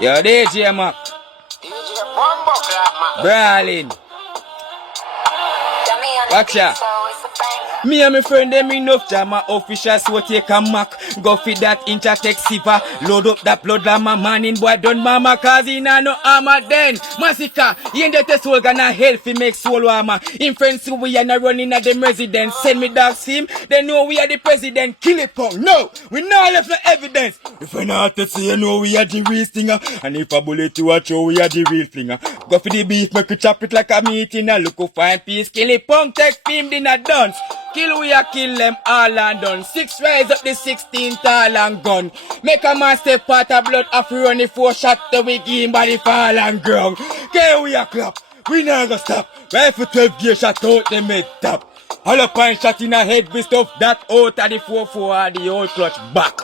Yo, DJ Mac. DJ Bumbo Clap, man. Brawling. Watch out. Me and my friend them enough jam my officials so take a Mac. Go feed that Intertech Siva. Load up that blood like my man in boy done mama cause he nah no armor then. Massacre, he ain't the soul gonna help fi make soul armor. In friends who we are not running at them residence. Send me dogs him, they know we are the president. Kill it pong. No, we not left no evidence. If I not to say you know we are the real stinger. And if a bullet to watch you we are the real flinger. Go for the beef, make you chop it like a meat in a look of fine piece. Kill it pong, take film dinner dance. Kill we a kill them all and done. 6 rise up the 16 tall and gun. Make a man step out of blood after running 4 shot till we give him body fall and ground. Okay, we a clap. We not gonna stop. Rifle 12 gear shot out the mid top. All up and shot in a head we stuff that out of the 4-4 or the old clutch back.